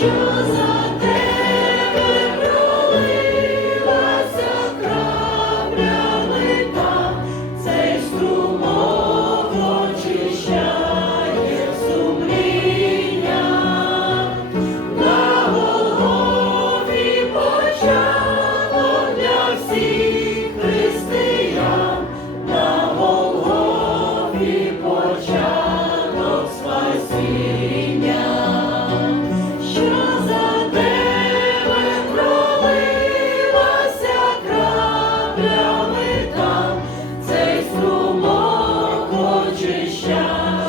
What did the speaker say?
Sure. очищає.